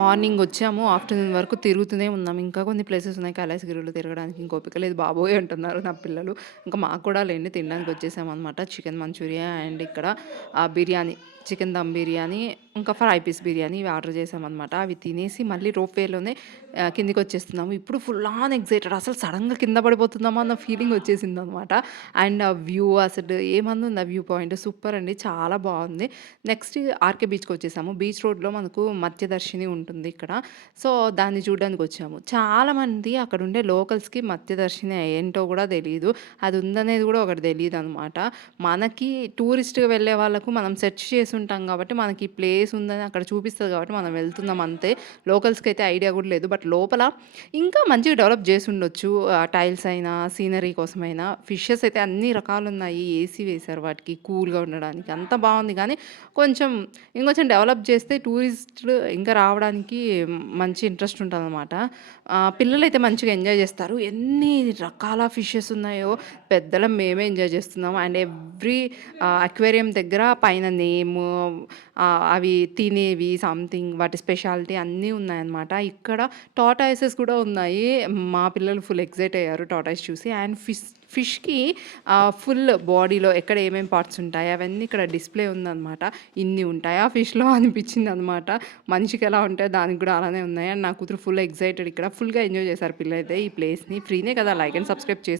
Morning వచ్చాము. Afternoon వరకు తిరుగుతూనే ఉన్నాం. ఇంకా కొన్ని ప్లేసెస్ ఉన్నాయి కైలాసగిరిలో తిరగడానికి. ఇంక ఓపిక లేదు బాబోయ్! అంటున్నారు నా పిల్లలు. ఇంకా మాకు కూడా లేండి తినడానికి వచ్చేసామనమాట. చికెన్ మంచూరియా అండ్ ఇక్కడ బిర్యానీ, చికెన్ దమ్ బిర్యానీ, ఇంకా ఫ్రై పీస్ బిర్యానీ ఇవి ఆర్డర్ చేశామనమాట. అవి తినేసి మళ్ళీ రోప్‌వేలోనే కిందకొచ్చేస్తున్నాము. ఇప్పుడు ఫుల్ ఆన్ ఎక్సైటెడ్. అసలు సడెన్‌గా కింద పడిపోతున్నామా అన్న ఫీలింగ్ వచ్చేసిందనమాట. అండ్ ఆ వ్యూ అసలు ఏమందుంది ఆ వ్యూ పాయింట్ సూపర్ అండి. చాలా బావుంది. Next RK బీచ్‌కొచ్చేసాము. బీచ్ రోడ్‌లో మనకు మత్స్యదర్శిని ఉంటుంది ఇక్కడ. సో, దాన్ని చూడ్డానికొచ్చాము. చాలామంది అక్కడుండే లోకల్స్‌కి మత్స్యదర్శిని ఏంటో గూడా తెలీదు. అది ఉందనేది గూడా ఒకటి తెలీదనమాట. మనకి టూరిస్ట్‌గా వెళ్ళే వాళ్ళకు మనం సెర్చ్ చేసుంటాం గాబట్టి, మనకి ఈ ప్లేస్ ఉందని అక్కడ చూపిస్తది గాబట్టి మనం వెళ్తున్నాం అంతే. లోకల్స్‌కైతే ఐడియా గూడా లేదు. బట్ లోపల ఇంకా మంచిగా డెవలప్ చేసుండొచ్చు. టైల్స్ అయినా, సీనరీ కోసమైనా. ఫిషెస్ అయితే అన్ని రకాలున్నాయి. ఏసీ వేశారు వాటికి కూల్‌గా ఉండడానికి. అంతా బావుంది గానీ, కొంచెం ఇంకొంచెం డెవలప్ చేస్తే టూరిస్టులు ఇంకా రావడానికి మంచి ఇంట్రెస్ట్ ఉంటదనమాట. పిల్లలైతే మంచిగా ఎంజాయ్ చేస్తారు. ఎన్ని రకాల ఫిషెస్ ఉన్నాయో పెద్దలం మేమే ఎంజాయ్ చేస్తున్నాం. అండ్ ఎవ్రీ అక్వేరియం దగ్గర పైన నేము అవి తినేవి సంథింగ్ వాటి స్పెషాలిటీ అన్నీ ఉన్నాయన్నమాట. ఇక్కడ టార్టాయిసెస్ కూడా ఉన్నాయి. మా పిల్లలు ఫుల్ ఎక్సైట్ అయ్యారు టార్టాయిస్ చూసి. అండ్ ఫిష్‌కి ఫుల్ బాడీలో ఎక్కడ ఏమేం పార్ట్స్ ఉంటాయి అవన్నీ ఇక్కడ డిస్‌ప్లే ఉందనమాట. ఇన్ని ఉంటాయా ఫిష్‌లో అనిపించిందనమాట. మనిషికి ఎలా ఉంటాయో దానికి కూడా అలానే ఉన్నాయి. అండ్ నా కూతురు ఫుల్ ఎక్సైటెడ్ ఇక్కడ. ఫుల్‌గా ఎంజాయ్ చేశారు పిల్లలైతే ఈ ప్లేస్‌ని. ఫ్రీనే కదా! లైక్ అండ్ సబ్స్క్రైబ్ చేసి